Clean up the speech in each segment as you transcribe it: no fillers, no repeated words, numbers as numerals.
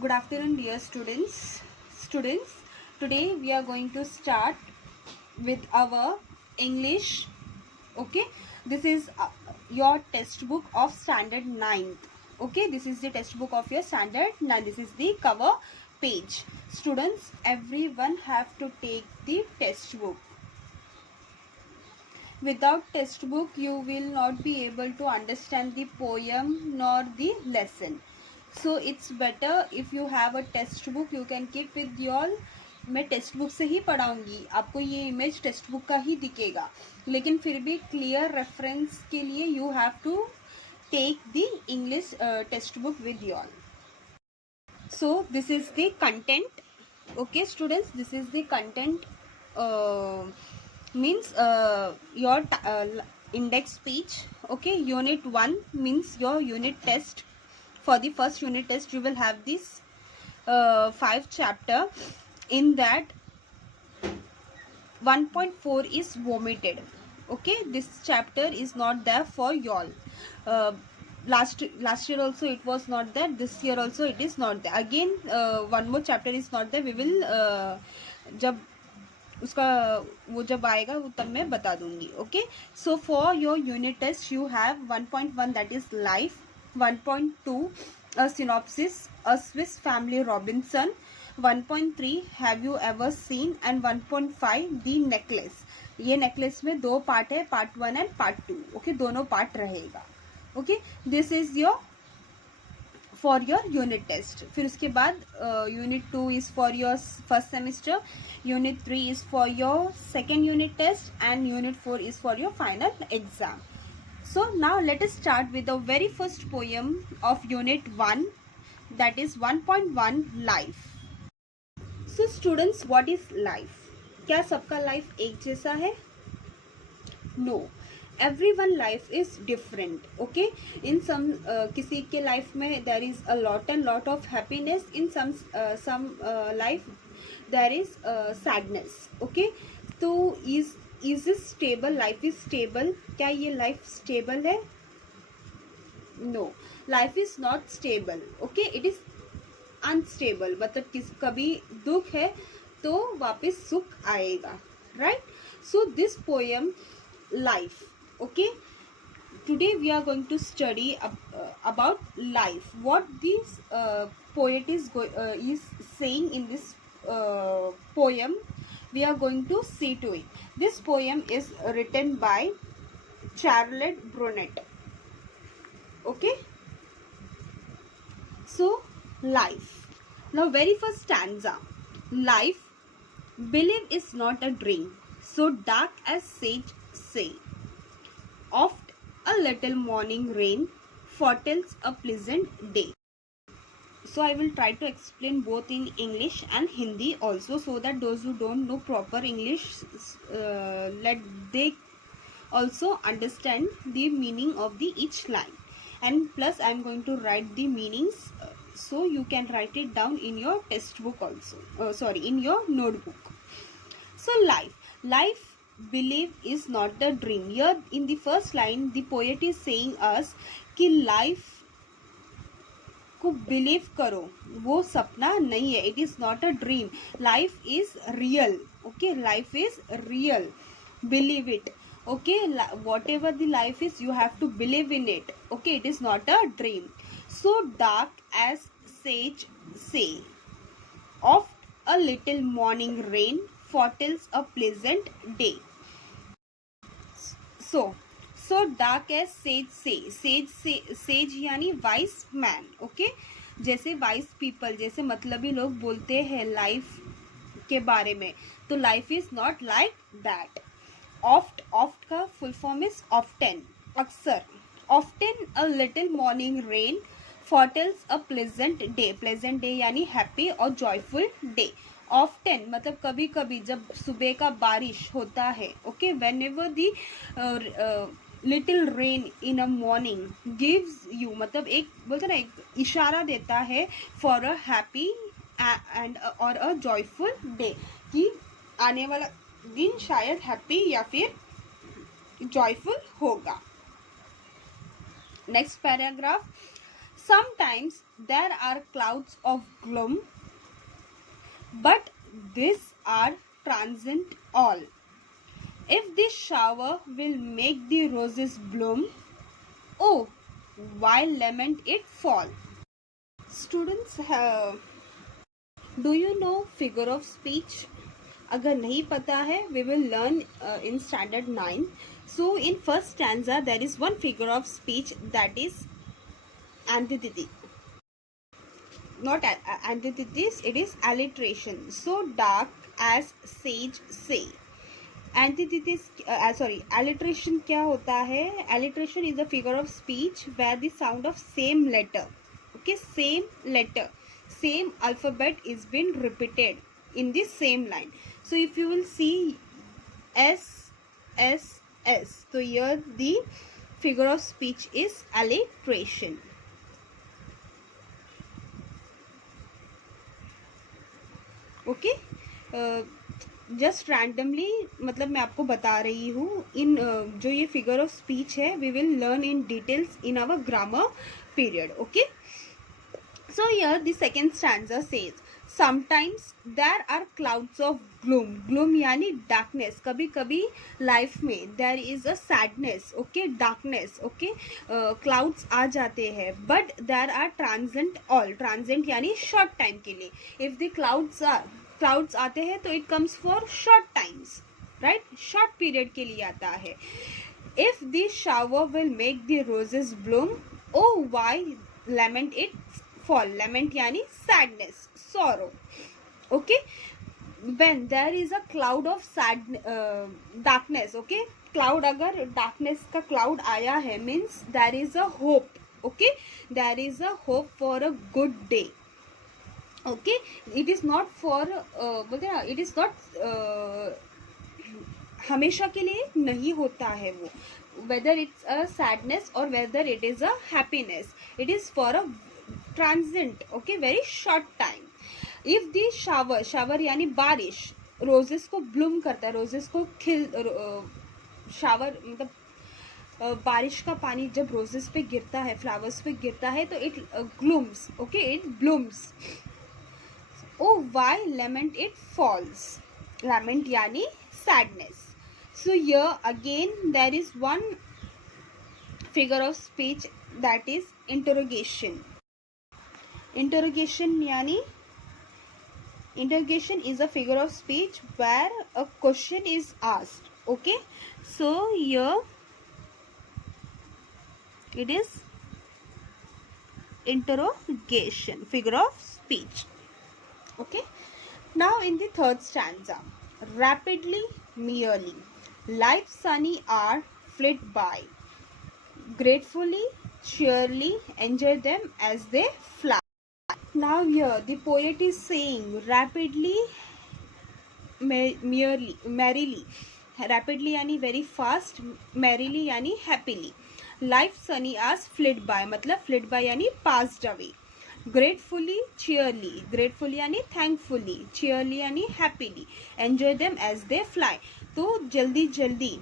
Good afternoon, dear students. Today we are going to start with our English. Okay, this is your textbook of standard 9th. Okay, this is the textbook of your standard 9. This is the cover page. Students, everyone have to take the textbook. Without textbook, you will not be able to understand the poem nor the lesson. So it's better if you have a textbook, you can keep with your. मैं text book से ही पढ़ाऊंगी, आपको ये image text book का ही दिखेगा, लेकिन फिर भी clear reference के लिए you have to take the English textbook with your. So this is the content. Okay students, this is the content. Means your index speech. Okay, unit 1 means your unit test. For the first unit test you will have this 5 chapter. In that 1.4 is omitted. Okay, this chapter is not there for y'all. Last year also it was not there, this year also it is not there. Again one more chapter is not there. We will जब उसका वो जब आएगा वो तब मैं बता दूंगी. Okay, so for your unit test you have 1.1 that is life, 1.2 a synopsis, a Swiss family Robinson, 1.3 have you ever seen, and 1.5 the necklace. ये नेकलेस में 2 पार्ट है, पार्ट 1 एंड पार्ट 2. ओके, दोनों पार्ट रहेगा. Okay, this is your for your unit test. फिर उसके बाद unit 2 is for your first semester, unit 3 is for your second unit test, and unit 4 is for your final exam. So now let us start with the very first poem of unit 1, that is 1.1 life. So students, what is life? क्या सबका life एक जैसा है? No, everyone life is different. Okay, in some किसी के life में there is a lot of happiness. In some life there is sadness. Okay, तो is it stable? Life is stable. क्या ये लाइफ स्टेबल है? No, life is not stable. Okay, it is unstable. मतलब कभी दुख है तो वापस सुख आएगा, right? So this poem life. Okay, today we are going to study about life. What this poet is saying in this poem, we are going to see to it. This poem is written by Charlotte Brontë. Okay, so life. Now very first stanza. Life, believe is not a dream, so dark as sage say. Oft a little morning rain foretells a pleasant day. So I will try to explain both in English and Hindi also, so that those who don't know proper English, let they also understand the meaning of the each line. And plus I am going to write the meanings, so you can write it down in your textbook also, in your notebook. So life believe is not the dream. Here in the first line the poet is saying us कि life को believe करो, वो सपना नहीं है. It is not a dream. Life is real. Okay, life is real. Believe it. Okay, whatever the life is you have to believe in it. Okay, it is not a dream. So dark as sage say. Of a little morning rain foretells a pleasant day. So dark as sage यानी wise man. Okay, जैसे wise people, जैसे मतलबी लोग बोलते हैं life के बारे में, तो life is not like that. Oft का फुल फॉर्म इज ऑफ्टन, अक्सर. Often a little morning rain foretells a pleasant day. Pleasant day यानी हैप्पी और जॉयफुल डे. ऑफ्टन मतलब कभी कभी, जब सुबह का बारिश होता है. Okay, when ever the little rain in a morning gives you, मतलब एक बोलते ना, एक इशारा देता है फॉर अ हैप्पी एंड और अ जॉयफुल डे, कि आने वाला दिन शायद हैप्पी या फिर जॉयफुल होगा. Next paragraph. Sometimes there are clouds of gloom, but these are transient all. If this shower will make the roses bloom, oh, why lament it fall? Students, do you know figure of speech? अगर नहीं पता है, we will learn in standard 9. So in first stanza there is one figure of speech, that is antithesis. Not antithesis, it is alliteration. So dark as sage say. Antithesis, alliteration क्या होता है? Alliteration is a figure of speech where the sound of same letter, okay, same letter, same alphabet is been repeated in the same line. So if you will see S, S, S, so here the figure of speech is alliteration. Okay, just randomly, मतलब मैं आपको बता रही हूँ, इन जो ये figure of speech है we will learn in details in our grammar period. Okay, so here the second stanza says sometimes there are clouds of gloom. Gloom यानी डार्कनेस. कभी कभी लाइफ में there is a sadness, okay, darkness, okay, clouds आ जाते हैं, but there are transient all. Transient यानी short time के लिए. इफ द क्लाउड्स आते हैं तो it comes for short times, right, short period के लिए आता है. If the shower will make the roses bloom, O why lament it fall. Lament यानी sadness, sorrow. Okay, when there is a cloud of darkness, okay, cloud, अगर darkness का cloud आया है means there is a hope, okay, there is a hope for a good day. Okay, it is not for बोलते हैं ना, it is not हमेशा के लिए नहीं होता है वो, whether it's a sadness or whether it is a happiness, it is for a transient, okay, very short time. If the shower यानी बारिश रोजेस को ब्लूम करता है, रोजेस को शावर मतलब बारिश का पानी जब रोजेस पे गिरता है, फ्लावर्स पे गिरता है, तो it glooms, okay, it blooms. O why lament it falls. Lament यानी sadness. So here again there is one figure of speech, that is interrogation. Interrogation यानी interrogation is a figure of speech where a question is asked. Okay, so here it is interrogation, figure of speech. Okay, now in the third stanza, rapidly, merely, life sunny hour flit by, gratefully, cheerily, enjoy them as they fly. Now here the poet is saying rapidly, merrily. Rapidly यानी very fast, merrily यानी happily. Life sunny hours flit by, मतलब flit by यानी passed away. Gratefully, cheerily. Gratefully यानी thankfully. Cheerily यानी happily. Enjoy them as they fly. तो जल्दी जल्दी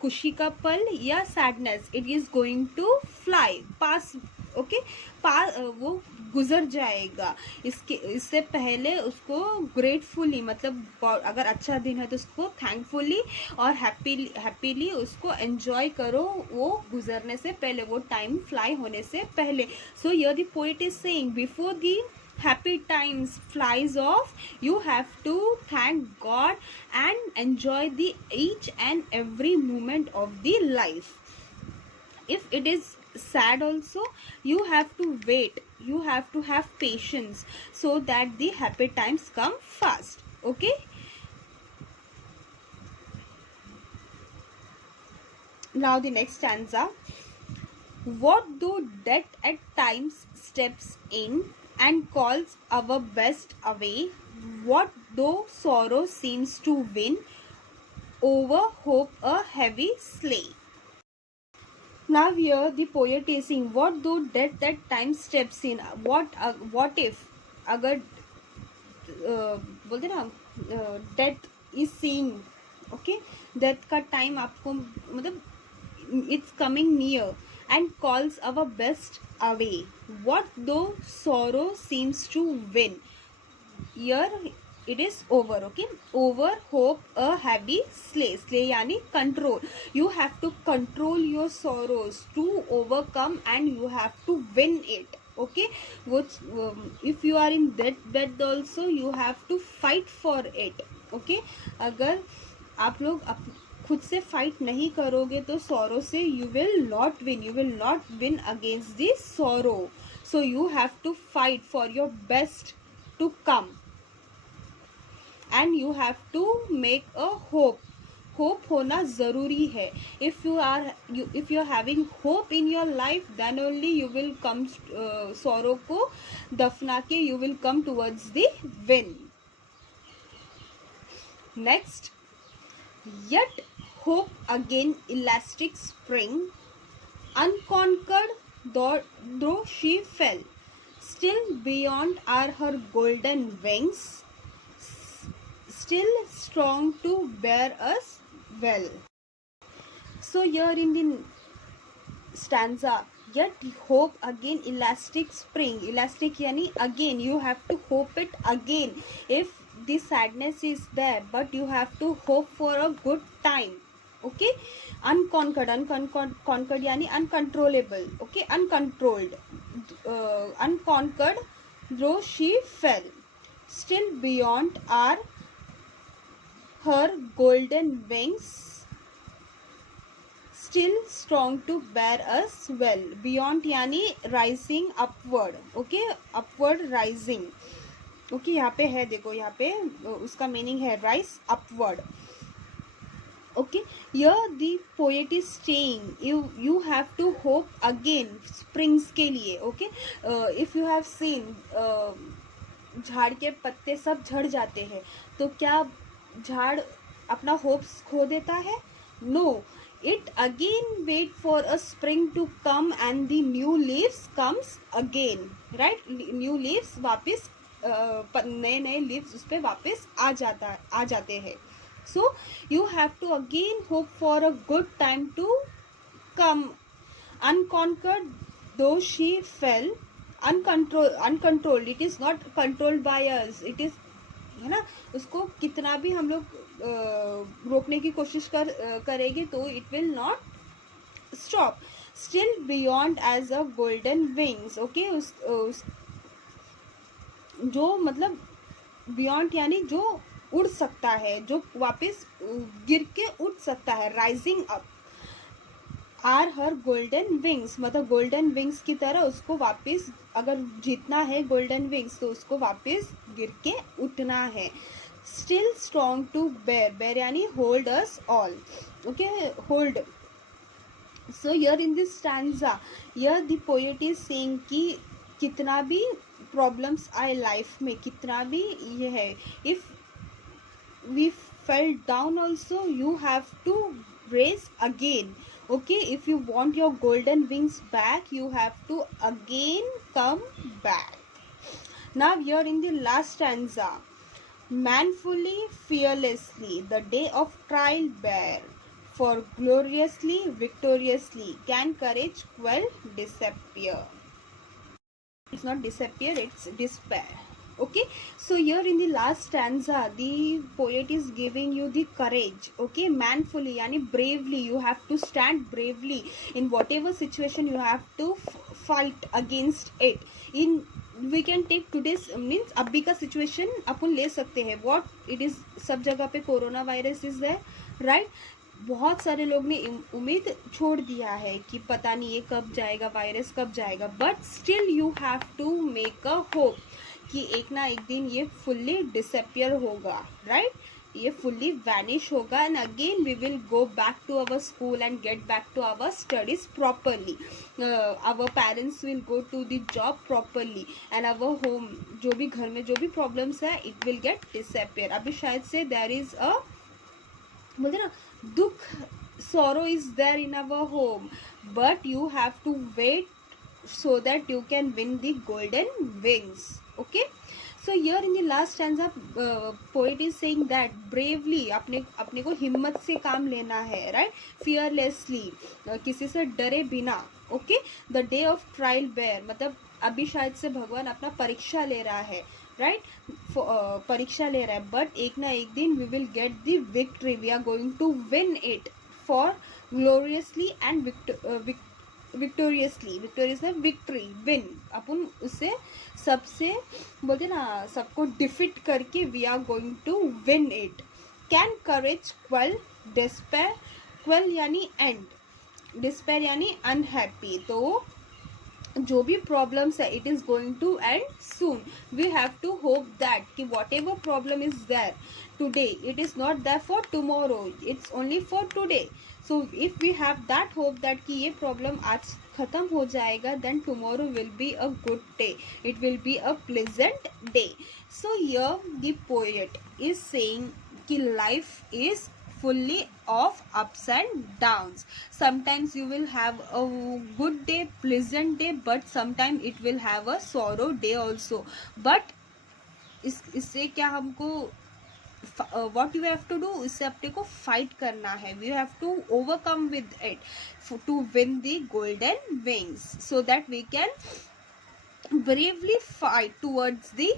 खुशी का पल या sadness, it is going to fly, pass, okay, वो गुजर जाएगा. इससे पहले उसको ग्रेटफुली, मतलब अगर अच्छा दिन है तो उसको थैंकफुली और हैप्पीली उसको एंजॉय करो, वो गुजरने से पहले, वो टाइम फ्लाई होने से पहले. सो here the poet is saying before the happy times flies off, you have to thank God and enjoy the each and every moment of the life. If it is sad also, you have to wait, you have to have patience so that the happy times come fast. Okay, now the next stanza. What though death at times steps in and calls our best away, what though sorrow seems to win over hope a heavy slay. Now here the poet is saying what though death at times steps in, what if, अगर बोलते ना death is seeing, okay, death का time आपको मतलब it's coming near and calls our best away. What though sorrow seems to win? Here it is over. Okay, over hope a heavy slay yani control. You have to control your sorrows to overcome, and you have to win it. Okay, which if you are in that bed also, you have to fight for it. Okay, अगर आप लोग खुद से fight नहीं करोगे तो sorrow से you will not win against this sorrow. So you have to fight for your best to come, and you have to make a hope होना जरूरी है. If you are having hope in your life, then only you will come sorrow को दफना के you will come towards the win. Next, yet hope again elastic spring, unconquered though she fell, still beyond are her golden wings, still strong to bear us well. So here in the stanza, yet hope again elastic spring, elastic yani again, you have to hope it again. If the sadness is there, but you have to hope for a good time. Okay, unconquered yani uncontrollable. Okay, uncontrolled, unconquered though she fell, still beyond are her golden wings, still strong to bear us well. Beyond yani rising upward. Okay, upward rising. Okay यहाँ पे है, देखो यहाँ पे उसका meaning है rise upward. Okay, here the poet is saying you have to hope again springs के लिए. Okay, if you have seen झाड़ के पत्ते सब झड़ जाते हैं, तो क्या झाड़ अपना होप्स खो देता है? No, it again wait for a spring to come and the new leaves comes again. right, new leaves वापस नए नए लीव्स उस पर वापस आ जाते हैं. So you have to again hope for a good time to come. Unconquered though she fail, uncontrolled, it is not controlled by us. It is, है ना, उसको कितना भी हम लोग रोकने की कोशिश करेंगे तो it will not stop. Still beyond age a golden wings. Okay, उस जो मतलब बियॉन्ड यानी जो उड़ सकता है, जो वापस गिर के उड़ सकता है, rising up. Are her golden wings, मतलब गोल्डन विंग्स की तरह उसको वापस अगर जीतना है गोल्डन विंग्स, तो उसको वापस गिर के उठना है. स्टिल स्ट्रॉन्ग टू बेयर यानी hold us all. Okay, hold. So here in this stanza, here the poet is saying कि कितना भी प्रॉब्लम्स आए लाइफ में, कितना भी ये है, if we fell down also you have to raise again. Okay, if you want your golden wings back, you have to again come back. Now here in the last stanza, manfully fearlessly the day of trial bear, for gloriously victoriously can courage quell disappear. It's not disappear, it's despair. Okay, so here in the last stanza the poet is giving you the courage. Okay, manfully yani bravely, you have to stand bravely in whatever situation, you have to fight against it. In we can take today's means अभी का situation अपन ले सकते हैं. what it is, सब जगह पे corona virus is है, right. बहुत सारे लोग ने उम्मीद छोड़ दिया है कि पता नहीं ये कब जाएगा, वायरस कब जाएगा, but still you have to make a hope कि एक ना एक दिन ये फुल्ली डिसअपियर होगा, राइट. ये फुल्ली वैनिश होगा, and again we will go back to our school and get back to our studies properly. Our parents will go to the job properly, and our home, जो भी घर में जो भी problems है, it will get disappear. अभी शायद से देयर इज अ, बोलते ना, दुख, sorrow is there in our home, but you have to wait so that you can win the golden wings. Okay, so here in the last stanza poet is saying that bravely, अपने को हिम्मत से काम लेना है, right. fearlessly, किसी से डरे बिना, okay, the day of trial bear, मतलब अभी शायद से भगवान अपना परीक्षा ले रहा है, राइट, परीक्षा ले रहा है, बट एक ना एक दिन we will get the victory, we are going to win it for gloriously and victoriously, victorious में विक्ट्री, विन, अपन उसे सबसे बोलते ना, सबको डिफीट करके we are going to win it. Can courage quell despair, quell यानी एंड, डिस्पेयर यानी unhappy, तो जो भी प्रॉब्लम्स है it is going to end soon, we have to hope that कि whatever problem is there today it is not there for tomorrow, it's only for today. So if we have that hope that कि ये problem आज खत्म हो जाएगा, then tomorrow will be a good day, it will be a pleasant day. So here the poet is saying कि life is fully of ups and downs. Sometimes you will have a good day, pleasant day, but sometimes it will have a sorrow day also. But इससे क्या हमको what you have to do, इससे अपने को fight करना है, we have to overcome with it to win the golden wings, so that we can bravely fight towards the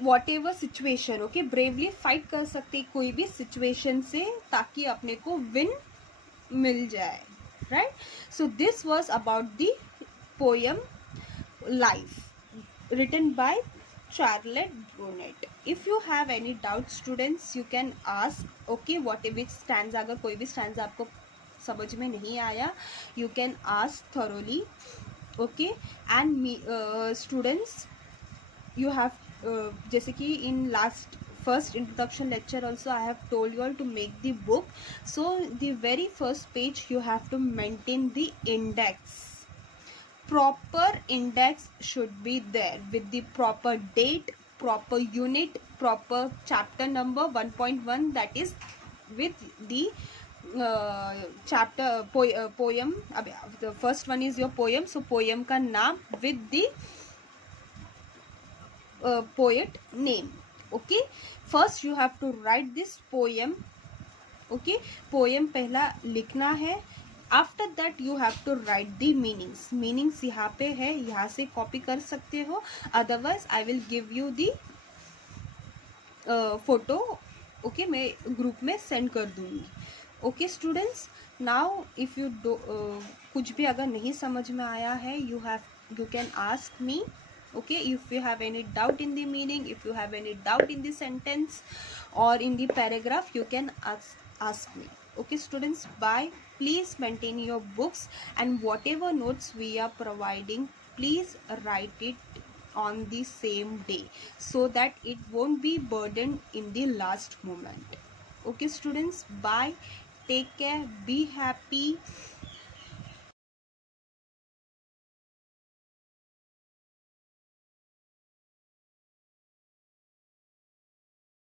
what ever situation, okay, bravely fight कर सकते कोई भी situation से, ताकि अपने को विन मिल जाए, right. So this was about the poem life written by Charlotte Bronte. If you have any doubt students you can ask, okay, whatever stand, अगर कोई भी स्टैंड आपको समझ में नहीं आया you can ask thoroughly, okay. And students you have जैसे कि in last first introduction lecture also I have told you all to make the book. So the very first page you have to maintain the index, proper index should be there with the proper date, proper unit, proper chapter number 1.1, that is with the chapter poem. The first one is your poem, so poem का नाम with the poet name, okay. First you have to write this poem, okay, poem पहला लिखना है, after that you have to write the meanings, meanings यहाँ पे है, यहाँ से कॉपी कर सकते हो, otherwise I will give you the photo, okay, मैं ग्रुप में सेंड कर दूंगी, okay students. Now if you कुछ भी अगर नहीं समझ में आया है you can ask me, okay, if you have any doubt in the meaning, if you have any doubt in the sentence or in the paragraph, you can ask me, okay students. Bye. Please maintain your books, and whatever notes we are providing, please write it on the same day, so that it won't be burdened in the last moment, okay students. Bye, take care, be happy.